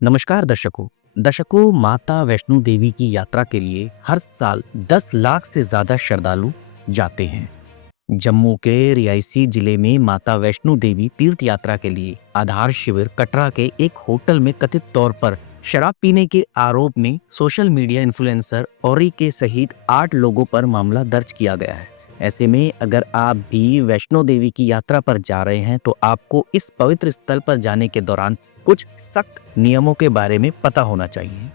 नमस्कार दर्शकों माता वैष्णो देवी की यात्रा के लिए हर साल 10 लाख से ज्यादा श्रद्धालु जाते हैं। जम्मू के रियासी जिले में माता वैष्णो देवी तीर्थ यात्रा के लिए आधार शिविर कटरा के एक होटल में कथित तौर पर शराब पीने के आरोप में सोशल मीडिया इन्फ्लुएंसर औरी के सहित 8 लोगों पर मामला दर्ज किया गया है। ऐसे में अगर आप भी वैष्णो देवी की यात्रा पर जा रहे हैं तो आपको इस पवित्र स्थल पर जाने के दौरान कुछ सख्त नियमों के बारे में पता होना चाहिए।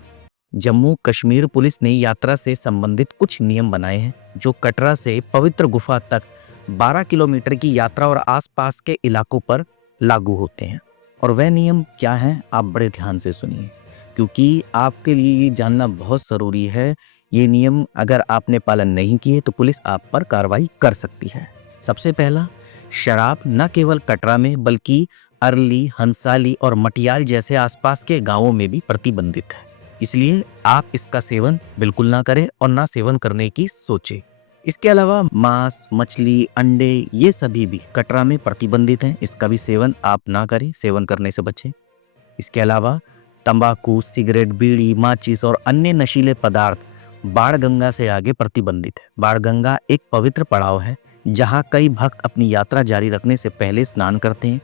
जम्मू कश्मीर पुलिस ने यात्रा से संबंधित कुछ नियम बनाए हैं जो कटरा से पवित्र गुफा तक 12 किलोमीटर की यात्रा और आसपास के इलाकों पर लागू होते हैं। और वह नियम क्या हैं, आप बड़े ध्यान से सुनिए क्योंकि आपके लिए ये जानना बहुत ज़रूरी है। ये नियम अगर आपने पालन नहीं किए तो पुलिस आप पर कार्रवाई कर सकती है। सबसे पहला, शराब न केवल कटरा में बल्कि अरली, हंसाली और मटियाल जैसे आसपास के गांवों में भी प्रतिबंधित है, इसलिए आप इसका सेवन बिल्कुल ना करें और ना सेवन करने की सोचें। इसके अलावा मांस, मछली, अंडे ये सभी भी कटरा में प्रतिबंधित हैं, इसका भी सेवन आप ना करें, सेवन करने से बचें। इसके अलावा तंबाकू, सिगरेट, बीड़ी, माचिस और अन्य नशीले पदार्थ बाणगंगा से आगे प्रतिबंधित है। बाणगंगा एक पवित्र पड़ाव है जहां कई भक्त अपनी यात्रा जारी रखने से पहले स्नान करते हैं।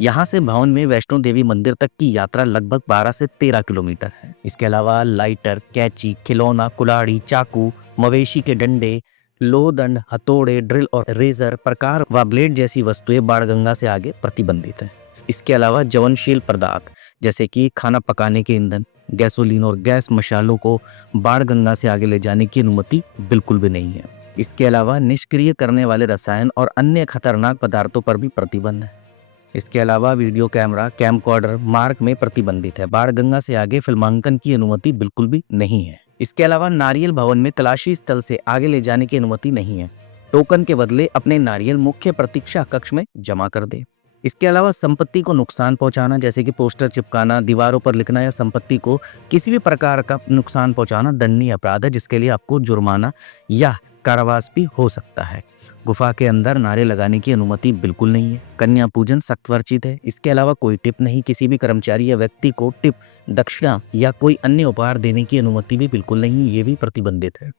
यहाँ से भवन में वैष्णो देवी मंदिर तक की यात्रा लगभग 12 से 13 किलोमीटर है। इसके अलावा लाइटर, कैंची, खिलौना, कुल्हाड़ी, चाकू, मवेशी के डंडे, लोहदंड, हथौड़े, ड्रिल और रेजर, प्रकार व ब्लेड जैसी वस्तुएं बाणगंगा से आगे प्रतिबंधित है। इसके अलावा ज्वलनशील पदार्थ जैसे कि खाना पकाने के ईंधन, गैसोलीन और गैस मशालों को बाणगंगा से आगे ले जाने की अनुमति बिल्कुल भी नहीं है। इसके अलावा निष्क्रिय करने वाले रसायन और अन्य खतरनाक पदार्थों पर भी प्रतिबंध है। इसके अलावा वीडियो कैमरा, कैमकॉर्डर मार्ग में प्रतिबंधित है। बाणगंगा से आगे फिल्मांकन की अनुमति बिल्कुल भी नहीं है। इसके अलावा नारियल भवन में तलाशी स्थल से आगे ले जाने की अनुमति नहीं है। टोकन के बदले अपने नारियल मुख्य प्रतीक्षा कक्ष में जमा कर दे। इसके अलावा संपत्ति को नुकसान पहुंचाना जैसे कि पोस्टर चिपकाना, दीवारों पर लिखना या संपत्ति को किसी भी प्रकार का नुकसान पहुंचाना दंडनीय अपराध है, जिसके लिए आपको जुर्माना या कारावास भी हो सकता है। गुफा के अंदर नारे लगाने की अनुमति बिल्कुल नहीं है। कन्या पूजन सख्त वर्जित है। इसके अलावा कोई टिप नहीं, किसी भी कर्मचारी या व्यक्ति को टिप, दक्षिणा या कोई अन्य उपहार देने की अनुमति भी बिल्कुल नहीं, ये भी प्रतिबंधित है।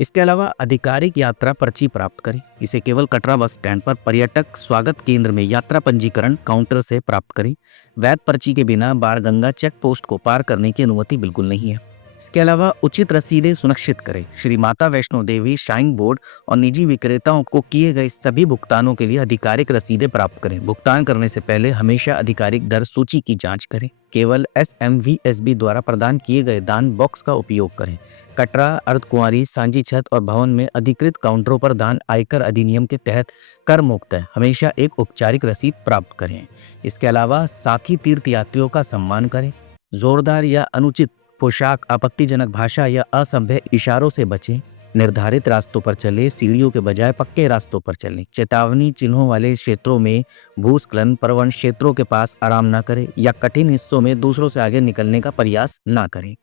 इसके अलावा आधिकारिक यात्रा पर्ची प्राप्त करें। इसे केवल कटरा बस स्टैंड पर पर्यटक स्वागत केंद्र में यात्रा पंजीकरण काउंटर से प्राप्त करें। वैध पर्ची के बिना बाणगंगा चेक पोस्ट को पार करने की अनुमति बिल्कुल नहीं है। इसके अलावा उचित रसीदें सुनिश्चित करें। श्री माता वैष्णो देवी श्राइन बोर्ड और निजी विक्रेताओं को किए गए सभी भुगतानों के लिए आधिकारिक रसीदें प्राप्त करें। भुगतान करने से पहले हमेशा आधिकारिक दर सूची की जांच करें। केवल SMVSB द्वारा प्रदान किए गए दान बॉक्स का उपयोग करें। कटरा, अर्धकुंवारी, सांझी छत और भवन में अधिकृत काउंटरों पर दान आयकर अधिनियम के तहत कर मुक्त है। हमेशा एक औपचारिक रसीद प्राप्त करें। इसके अलावा साथी तीर्थ यात्रियों का सम्मान करें। जोरदार या अनुचित पोशाक, आपत्तिजनक भाषा या असभ्य इशारों से बचें। निर्धारित रास्तों पर चले, सीढ़ियों के बजाय पक्के रास्तों पर चलें। चेतावनी चिन्हों वाले क्षेत्रों में, भूस्खलन प्रवण क्षेत्रों के पास आराम ना करें या कठिन हिस्सों में दूसरों से आगे निकलने का प्रयास ना करें।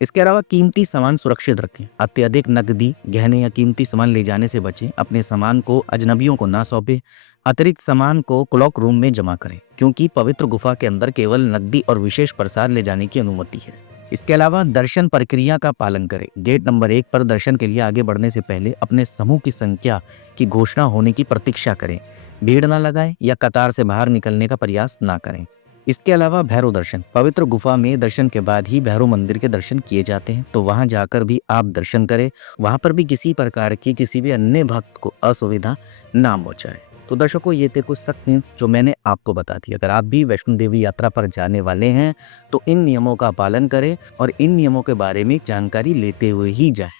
इसके अलावा कीमती सामान सुरक्षित रखें। अत्यधिक नकदी, गहने या कीमती सामान ले जाने से बचें। अपने सामान को अजनबियों को ना सौंपें। अतिरिक्त सामान को क्लॉक रूम में जमा करें क्योंकि पवित्र गुफा के अंदर केवल नकदी और विशेष प्रसाद ले जाने की अनुमति है। इसके अलावा दर्शन प्रक्रिया का पालन करें। गेट नंबर 1 पर दर्शन के लिए आगे बढ़ने से पहले अपने समूह की संख्या की घोषणा होने की प्रतीक्षा करें। भीड़ ना लगाएं या कतार से बाहर निकलने का प्रयास ना करें। इसके अलावा भैरव दर्शन, पवित्र गुफा में दर्शन के बाद ही भैरव मंदिर के दर्शन किए जाते हैं, तो वहां जाकर भी आप दर्शन करें। वहां पर भी किसी प्रकार की किसी भी अन्य भक्त को असुविधा ना पहुंचाए। तो दर्शकों, ये थे कुछ सख्त नियम जो मैंने आपको बता दिए। अगर आप भी वैष्णो देवी यात्रा पर जाने वाले हैं तो इन नियमों का पालन करें और इन नियमों के बारे में जानकारी लेते हुए ही जाएं।